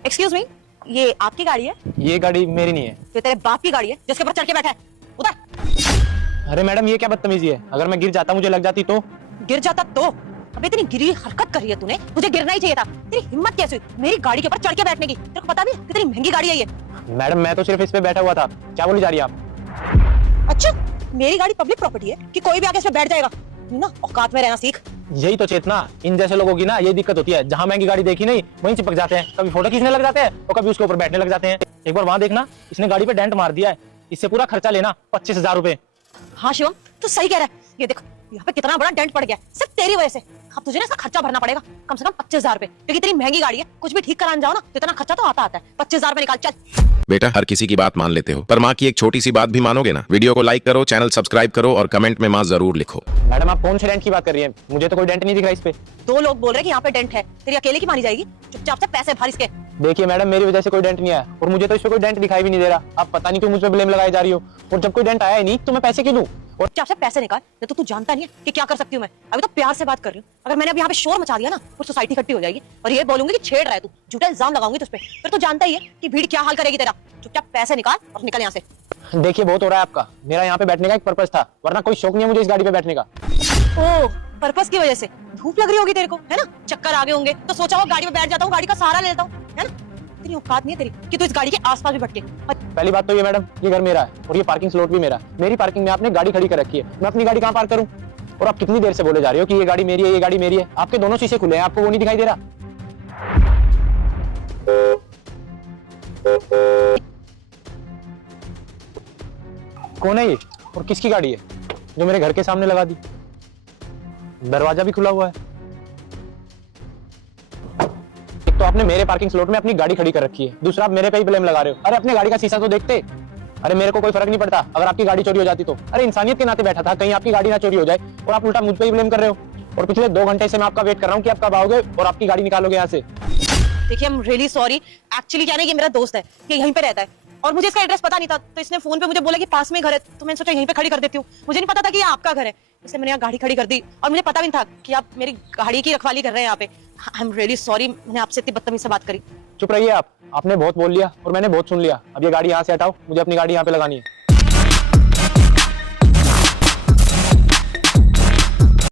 Excuse me, ये आपकी गाड़ी है? ये गाड़ी मेरी नहीं है। ये तेरे बाप की गाड़ी है जिसके ऊपर चढ़ के बैठा है। उधर। अरे मैडम ये क्या बदतमीजी है, अगर मैं गिर जाता मुझे लग जाती तो? गिर जाता तो? अबे इतनी गिरी हरकत करी है तूने, तुझे गिरना ही चाहिए था। तेरी हिम्मत कैसे हुई मेरी गाड़ी के ऊपर चढ़ के बैठने की? तेरे को पता भी है कितनी महंगी गाड़ी है ये? मैडम मैं तो सिर्फ इस पे बैठा हुआ था, क्या बोली जा रही है आप? अच्छा, मेरी गाड़ी पब्लिक प्रॉपर्टी है कि कोई भी आके इसमें बैठ जाएगा? ना औकात में रहना सीख। यही तो चेतना, इन जैसे लोगों की ना ये दिक्कत होती है, जहाँ महंगी गाड़ी देखी नहीं वहीं चिपक जाते हैं, कभी फोटो खींचने लग जाते हैं और कभी उसके ऊपर बैठने लग जाते हैं। एक बार वहाँ देखना, इसने गाड़ी पे डेंट मार दिया है, इससे पूरा खर्चा लेना 25,000 रुपए। हाँ शिवम, तू सही कह रहा है। ये देख यहाँ पे कितना बड़ा डेंट पड़ गया सिर्फ तेरी वजह से। अब तुझे ना इसका खर्चा भरना पड़ेगा कम से कम 25,000 रुपए, क्योंकि इतनी महंगी गाड़ी है, कुछ भी ठीक कराने जाओ ना तो इतना खर्चा तो आता है। 25,000 रुपए निकाल चल। बेटा हर किसी की बात मान लेते हो, पर माँ की एक छोटी सी बात भी मानोगे ना? वीडियो को लाइक करो, चैनल सब्सक्राइब करो और कमेंट में माँ जरूर लिखो। मैडम आप कौन से डेंट की बात कर रही हैं? मुझे तो कोई डेंट नहीं दिख रहा इस पे। 2 लोग बोल रहे हैं कि यहाँ पे डेंट है, तेरी अकेले की मानी जाएगी? चुपचाप से पैसे भर इसके। देखिए मैडम मेरी वजह से कोई डेंट नहीं आया और मुझे तो इस पे कोई डेंट दिखाई भी नहीं दे रहा। आप पता नहीं क्यों मुझ पे ब्लेम लगाई जा रही हो, और जब कोई डेंट आया ही नहीं तो मैं पैसे क्यों दूं? और चुपचाप से पैसे निकाल, नहीं तो तू जानता नहीं है कि क्या कर सकती हूँ मैं। अभी तो प्यार से बात कर रही हूँ, अगर मैंने अब यहाँ पे शोर मचा दिया ना तो सोसाइटी इकट्ठी हो जाएगी और ये बोलूंगी कि छेड़ रहा है तू, झूठा इल्जाम लगाऊंगी तुझ पे। फिर तो जानता ही है कि भीड़ क्या हाल करेगी तेरा। चुपचाप पैसे निकाल और निकल यहाँ से। देखिए बहुत हो रहा है आपका, मेरा यहाँ पे बैठने का एक पर्पस था, वरना कोई शौक नहीं है मुझे इस गाड़ी पे बैठने का। ओह, पर्पस की वजह से धूप लग रही होगी तेरे को, है ना? चक्कर आ गए होंगे तो सोचा वो गाड़ी में बैठ जाता हूँ, गाड़ी का सहारा ले लेता हूँ, है ना? इतनी औकात नहीं है तेरी कि तू इस गाड़ी के आसपास भी भटके। पहली बात तो ये मैडम, ये घर मेरा है और ये पार्किंग स्लॉट भी मेरा है। मेरी पार्किंग में आपने गाड़ी खड़ी कर रखी है, मैं अपनी गाड़ी कहाँ पार्क करूँ? और आप कितनी देर से बोले जा रही हो कि ये गाड़ी मेरी है, ये गाड़ी मेरी है? आपके दोनों शीशे खुले हैं, आपको वो नहीं दिखाई दे रहा? कौन है ये और किसकी गाड़ी है जो मेरे घर के सामने लगा दी? दरवाजा भी खुला हुआ है। एक तो आपने मेरे पार्किंग स्लॉट में अपनी गाड़ी खड़ी कर रखी है, दूसरा आप मेरे पे ही ब्लेम लगा रहे हो। अरे अपने गाड़ी का शीशा तो देखते। अरे मेरे को कोई फर्क नहीं पड़ता अगर आपकी गाड़ी चोरी हो जाती तो। अरे इंसानियत के नाते बैठा था, कहीं आपकी गाड़ी ना चोरी हो जाए, और आप उल्टा मुझ पे ही ब्लेम कर रहे हो। और पिछले 2 घंटे से मैं आपका वेट कर रहा हूँ कि आप कब आओगे और आपकी गाड़ी निकालोगे यहाँ से। देखिए I am really sorry, actually क्या नहीं, ये मेरा दोस्त है, ये यहीं पे रहता है और मुझे इसका एड्रेस पता नहीं था, तो इसने फोन पे मुझे बोला कि पास में घर है, तो मैंने सोचा यहीं पे खड़ी कर देती हूँ। मुझे नहीं पता था कि ये आपका घर है, इसलिए मैंने यहाँ गाड़ी खड़ी कर दी और मुझे पता भी नहीं था कि आप मेरी गाड़ी की रखवाली कर रहे हैं यहाँ पे। आई एम रियली सॉरी, मैंने आपसे इतनी बदतमीजी से बात करी। चुप रहिए आप, आपने बहुत बोल लिया और मैंने बहुत सुन लिया। अब ये गाड़ी यहाँ से हटाओ, मुझे अपनी गाड़ी यहाँ पे लगानी है।